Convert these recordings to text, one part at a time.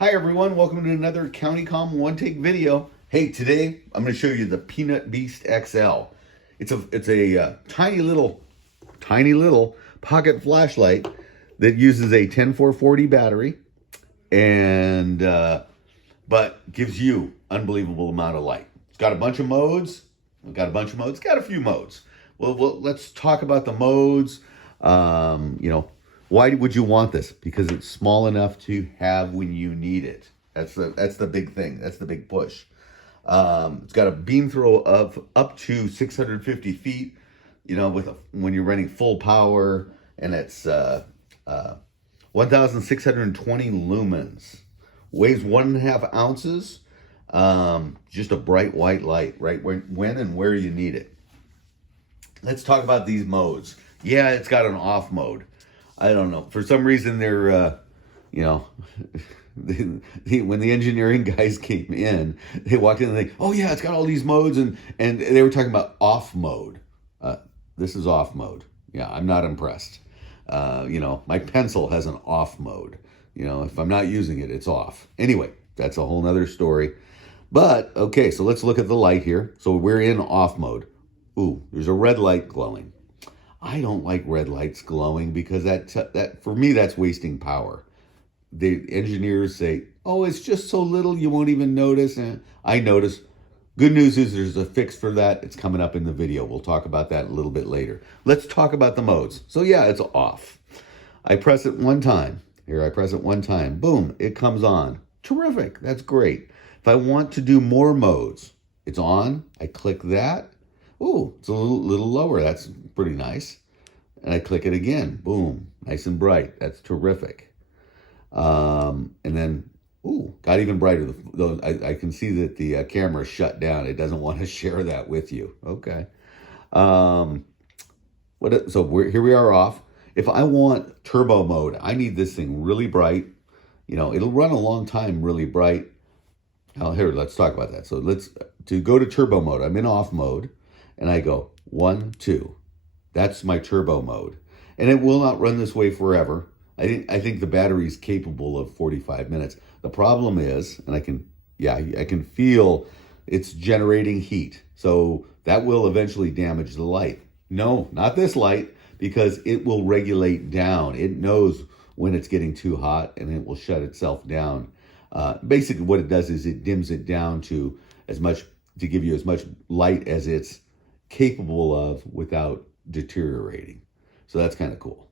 Hi everyone, welcome to another CountyCom one take video. Hey, today I'm going to show you the Peanut Beast XL. It's a tiny little pocket flashlight that uses a 10440 battery and but gives you unbelievable amount of light. It's got a bunch of modes. It's got a few modes. Well, let's talk about the modes. Why would you want this? Because it's small enough to have when you need it. That's the big thing. That's the big push. It's got a beam throw of up to 650 feet. When you're running full power, and it's 1,620 lumens. Weighs 1.5 ounces. Just a bright white light, right when and where you need it. Let's talk about these modes. Yeah, it's got an off mode. I don't know. For some reason, they're, when the engineering guys came in, they walked in and they, oh yeah, it's got all these modes, and they were talking about off mode. This is off mode. Yeah, I'm not impressed. My pencil has an off mode. If I'm not using it, it's off. Anyway, that's a whole nother story. But, okay, so let's look at the light here. So we're in off mode. Ooh, there's a red light glowing. I don't like red lights glowing because that for me, that's wasting power. The engineers say, oh, it's just so little you won't even notice. And I notice. Good news is there's a fix for that. It's coming up in the video. We'll talk about that a little bit later. Let's talk about the modes. So yeah, it's off. I press it one time. Here, I press it one time. Boom, it comes on. Terrific. That's great. If I want to do more modes, it's on. I click that. Ooh, it's a little lower. That's pretty nice. And I click it again. Boom, nice and bright. That's terrific. And then, ooh, got even brighter. Though I can see that the camera is shut down. It doesn't want to share that with you. Okay. So here we are off. If I want turbo mode, I need this thing really bright. It'll run a long time really bright. Now, here, let's talk about that. So to go to turbo mode, I'm in off mode, and I go 1, 2. That's my turbo mode. And it will not run this way forever. I think the battery is capable of 45 minutes. The problem is, and I can feel it's generating heat. So that will eventually damage the light. No, not this light, because it will regulate down. It knows when it's getting too hot, and it will shut itself down. Basically what it does is it dims it down to give you as much light as it's capable of without deteriorating. So that's kind of cool.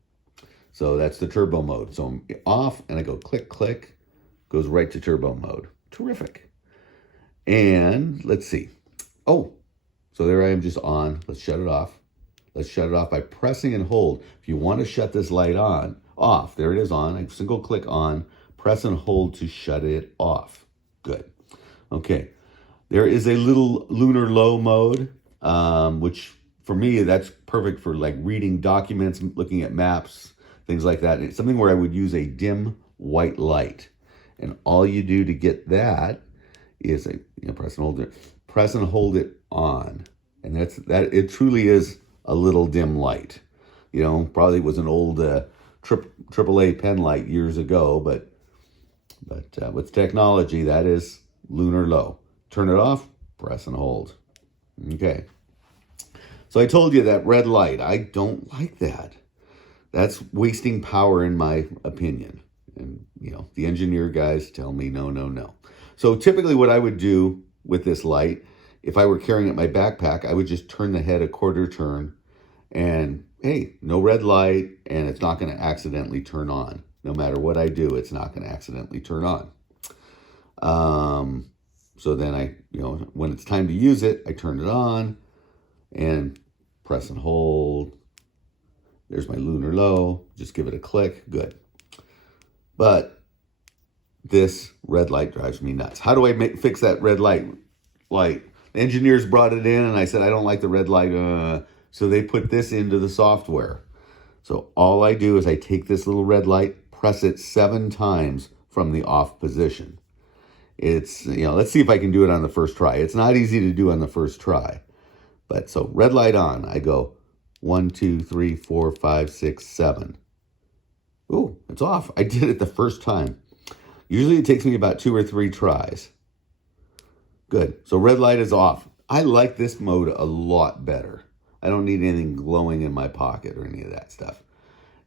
So that's the turbo mode. So I'm off and I go click, click, goes right to turbo mode. Terrific. And let's see. Oh, so there I am just on. Let's shut it off. Let's shut it off by pressing and hold. If you want to shut this light off, there it is on. I single click on, press and hold to shut it off. Good. Okay. There is a little lunar low mode, which for me, that's perfect for like reading documents, looking at maps, things like that. It's something where I would use a dim white light. And all you do to get that is press and hold it on. And it truly is a little dim light. Probably was an old AAA pen light years ago, but with technology, that is lunar low. Turn it off, press and hold. Okay. So I told you that red light, I don't like that. That's wasting power in my opinion. And, the engineer guys tell me no, no, no. So typically what I would do with this light, if I were carrying it in my backpack, I would just turn the head a quarter turn and, hey, no red light, and it's not going to accidentally turn on. No matter what I do, it's not going to accidentally turn on. So then when it's time to use it, I turn it on and press and hold. There's my lunar low. Just give it a click. Good. But this red light drives me nuts. How do I fix that red light? Like, the engineers brought it in, and I said, I don't like the red light. So they put this into the software. So all I do is I take this little red light, press it 7 times from the off position. It's, let's see if I can do it on the first try. It's not easy to do on the first try. But so red light on, I go 1, 2, 3, 4, 5, 6, 7. Ooh, it's off. I did it the first time. Usually it takes me about 2 or 3 tries. Good. So red light is off. I like this mode a lot better. I don't need anything glowing in my pocket or any of that stuff.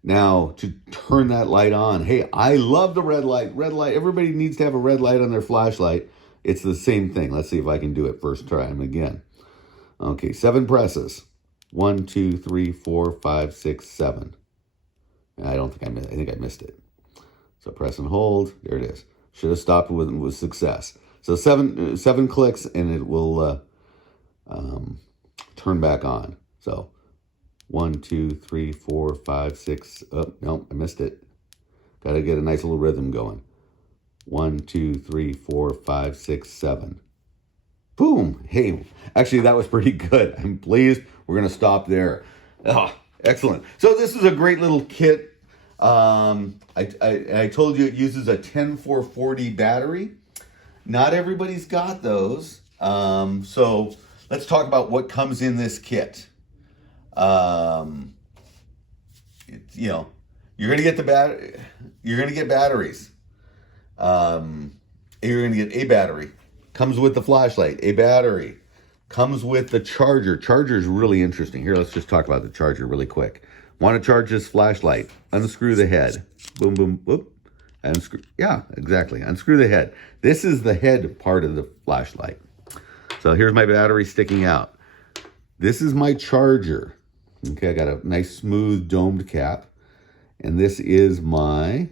Now, to turn that light on, hey, I love the red light. Red light, everybody needs to have a red light on their flashlight. It's the same thing. Let's see if I can do it first time again. Okay, 7 presses. 1, 2, 3, 4, 5, 6, 7. I don't think I think I missed it. So press and hold. There it is. Should have stopped with success. So seven clicks and it will turn back on. So 1, 2, 3, 4, 5, 6. Oh, no, I missed it. Got to get a nice little rhythm going. 1, 2, 3, 4, 5, 6, 7. Boom. Hey, actually, that was pretty good. I'm pleased. We're going to stop there. Oh, excellent. So this is a great little kit. I told you it uses a 10440 battery. Not everybody's got those. So let's talk about what comes in this kit. You know, you're gonna get you're gonna get batteries. You're gonna get a battery. Comes with the flashlight. A battery. Comes with the charger. Charger is really interesting. Here, let's just talk about the charger really quick. Want to charge this flashlight? Unscrew the head. Boom, boom, whoop. Unscrew. Yeah, exactly. Unscrew the head. This is the head part of the flashlight. So here's my battery sticking out. This is my charger. Okay, I got a nice smooth domed cap. And this is my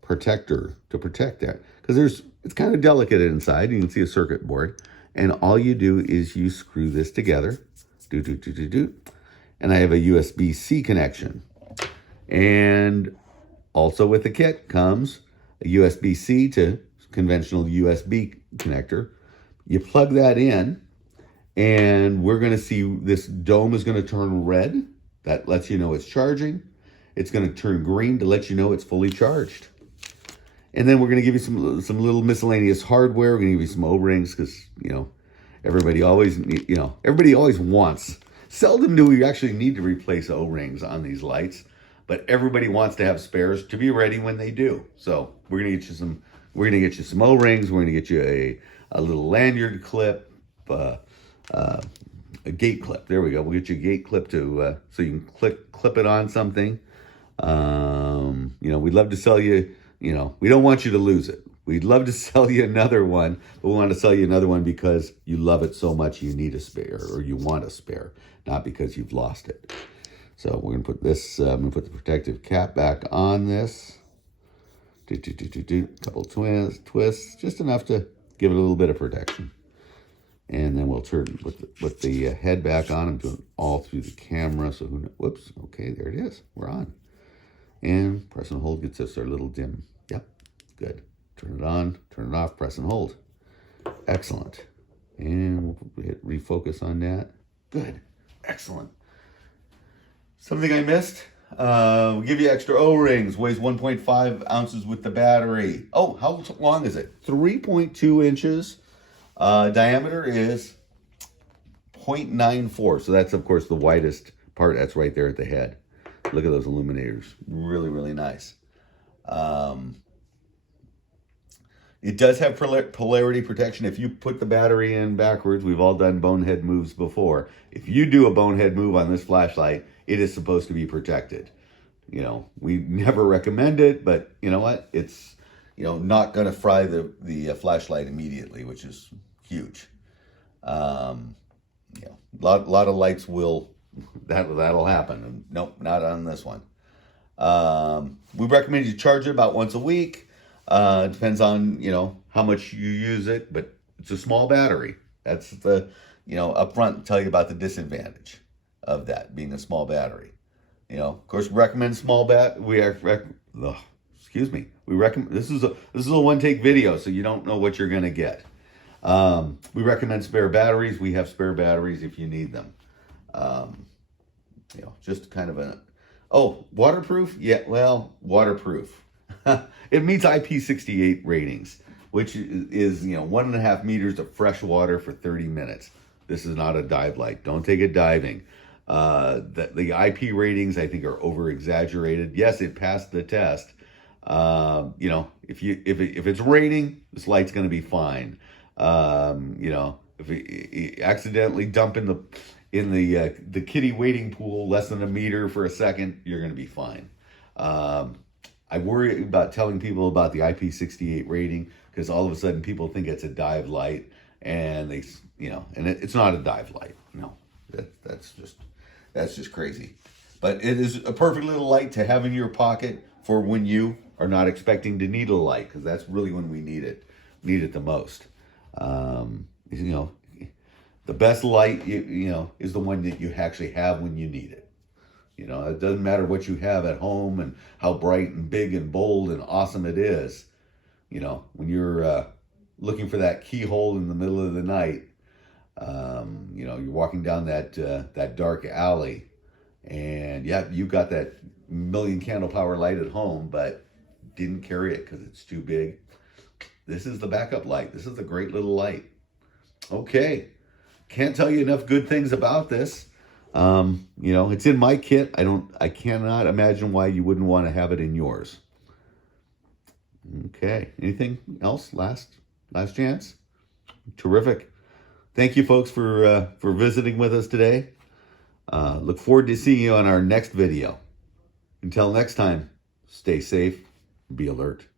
protector to protect that. Because it's kind of delicate inside. You can see a circuit board. And all you do is you screw this together. And I have a USB-C connection. And also with the kit comes a USB-C to conventional USB connector. You plug that in, and we're going to see this dome is going to turn red. That lets you know it's charging. It's going to turn green to let you know it's fully charged. And then we're going to give you some little miscellaneous hardware. We're going to give you some O-rings because, you know, everybody always wants. Seldom do we actually need to replace O-rings on these lights, but everybody wants to have spares to be ready when they do. So we're gonna get you some. We're gonna get you some O-rings. We're gonna get you a little lanyard clip, a gate clip. There we go. We'll get you a gate clip to so you can clip it on something. You know, we'd love to sell you. You know, we don't want you to lose it. We'd love to sell you another one, but we want to sell you another one because you love it so much you need a spare or you want a spare, not because you've lost it. So we're going to put this, I'm going to put the protective cap back on this. Couple twists, just enough to give it a little bit of protection. And then we'll turn, put the head back on. I'm doing it all through the camera. So, whoops, okay, there it is. We're on. And press and hold gets us our little dim. Yep, good. Turn it on, turn it off, press and hold. Excellent. And we'll hit refocus on that. Good, excellent. Something I missed? We'll give you extra O-rings. Weighs 1.5 ounces with the battery. Oh, how long is it? 3.2 inches. Diameter is 0.94. So that's, of course, the widest part. That's right there at the head. Look at those illuminators. Really, really nice. It does have polarity protection. If you put the battery in backwards, we've all done bonehead moves before. If you do a bonehead move on this flashlight, it is supposed to be protected. You know, we never recommend it, but you know what? It's, you know, not going to fry the flashlight immediately, which is huge. You know, a lot of lights will, that'll happen. And nope, not on this one. We recommend you charge it about once a week. Depends on, you know, how much you use it, but it's a small battery. That's the, you know, up front tell you about the disadvantage of that being a small battery. You know, of course, recommend small we recommend, this is a one-take video, so you don't know what you're going to get. We recommend spare batteries. We have spare batteries if you need them. You know, just kind of waterproof? Yeah, well, waterproof. It meets IP68 ratings, which is, you know, 1.5 meters of fresh water for 30 minutes. This is not a dive light. Don't take it diving. The IP ratings, I think, are over-exaggerated. Yes, it passed the test. You know, if it's raining, this light's going to be fine. You know, if you accidentally dump in the kiddie wading pool less than a meter for a second, you're going to be fine. I worry about telling people about the IP68 rating because all of a sudden people think it's a dive light, and it's not a dive light. No, that's just crazy. But it is a perfect little light to have in your pocket for when you are not expecting to need a light, because that's really when we need it the most. You know, the best light is the one that you actually have when you need it. You know, it doesn't matter what you have at home and how bright and big and bold and awesome it is. You know, when you're looking for that keyhole in the middle of the night, you know, you're walking down that dark alley, and yeah, you got that million candle power light at home, but didn't carry it because it's too big. This is the backup light. This is a great little light. Okay, can't tell you enough good things about this. You know, it's in my kit. I cannot imagine why you wouldn't want to have it in yours. Okay, anything else? Last chance? Terrific. Thank you folks for visiting with us today. Look forward to seeing you on our next video. Until next time, stay safe, be alert.